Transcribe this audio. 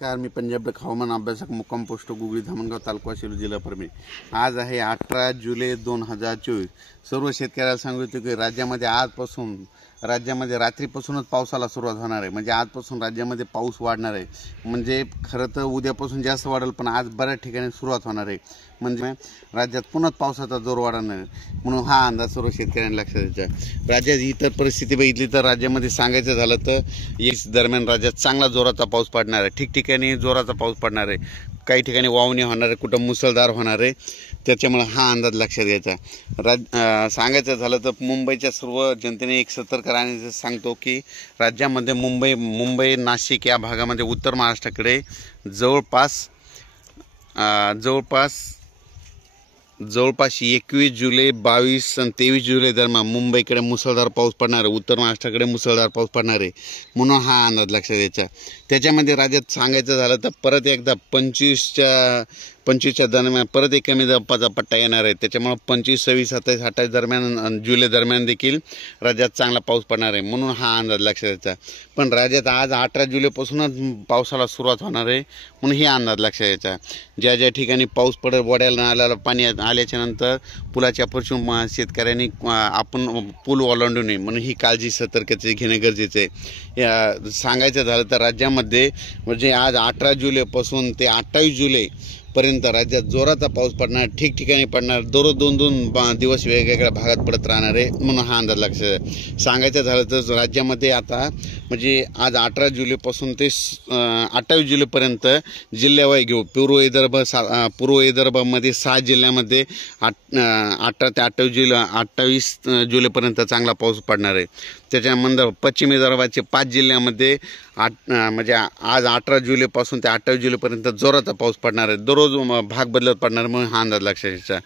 नमस्कार, मी पंजाब हवामान अभ्यासक मुक्काम पोस्ट गुगळी धामणगाव तालुका शिरूर जिल्हा परभणी। आज आहे 18 जुलै 2024। सर्व शेतकऱ्याला सांगतो की राज्यामध्ये रात्रीपासूनच पावसाला सुरुवात होणार आहे। म्हणजे आजपासून राज्यामध्ये पाऊस वाढणार आहे। म्हणजे खरं तर उद्यापासून जास्त वाढेल, पण आज बऱ्याच ठिकाणी सुरुवात होणार आहे। म्हणजे राज्यात पुन्हा पावसाचा जोर वाढणार आहे, म्हणून हा अंदाज सर्व शेतकऱ्यांना लक्षात द्यायचा। राज्यात इतर परिस्थिती बघितली तर राज्यामध्ये सांगायचं झालं तर या दरम्यान राज्यात चांगला जोराचा पाऊस पडणार आहे। ठिकठिकाणी जोराचा पाऊस पडणार आहे, काही ठिकाणी वावणी होणार आहे, कुठं मुसळधार होणार आहे। त्याच्यामुळे हा अंदाज लक्षात घ्यायचा। सांगायचं झालं तर मुंबईच्या सर्व जनतेने एक सतर्क राहण्याचं सांगतो की राज्यामध्ये मुंबई नाशिक या भागामध्ये उत्तर महाराष्ट्राकडे जवळपास 21 जुलै 22 आणि 23 जुलै दरम्यान मुंबईकडे मुसळधार पाऊस पडणार आहे, उत्तर महाराष्ट्राकडे मुसळधार पाऊस पडणार आहे, म्हणून हा अंदाज लक्षात द्यायचा। त्याच्यामध्ये राज्यात सांगायचं झालं तर परत एकदा 25च्या दरम्यान परत एक कमी दाबाचा पट्टा येणार आहे। त्याच्यामुळे 25, 26, 27, 28 दरम्यान जुलै दरम्यान देखील राज्यात चांगला पाऊस पडणार आहे, म्हणून हा अंदाज लक्षात द्यायचा। पण राज्यात आज 18 जुलैपासूनच पावसाला सुरुवात होणार आहे, म्हणून हे अंदाज लक्षात द्यायचा। ज्या ज्या ठिकाणी पाऊस पडत वड्याला नाल्याला पाणी आल्याच्या नंतर पुलाच्या परतून शेतकऱ्यांनी आपण पूल ओलांडू नये, म्हणून ही काळजी सतर्कते घेणे गरजेचे आहे। सांगायचं झालं तर राज्यामध्ये म्हणजे आज 18 जुलैपासून ते 28 जुलै पर्यंत राज्यात जोराचा पाऊस पडणार, ठिकठिकाणी पडणार, दररोज 2-2 दिवस वेगवेगळ्या भागात पडत राहणार आहे, म्हणून हा अंदाज लक्षात सांगायचं झालं तर राज्यामध्ये आता म्हणजे आज 18 जुलैपासून ते 28 जुलैपर्यंत जिल्ह्यावार घेऊ। पूर्व विदर्भामध्ये 6 जिल्ह्यामध्ये 18 ते 28 जुलैपर्यंत चांगला पाऊस पडणार आहे। त्याच्यानंतर पश्चिम विदर्भाचे 5 जिल्ह्यामध्ये म्हणजे आज 18 जुलैपासून ते 28 जुलैपर्यंत जोराचा पाऊस पडणार आहे, दररोज भाग बदलत पडणार, म्हणून हा अंदाज लक्षात घ्यायचा।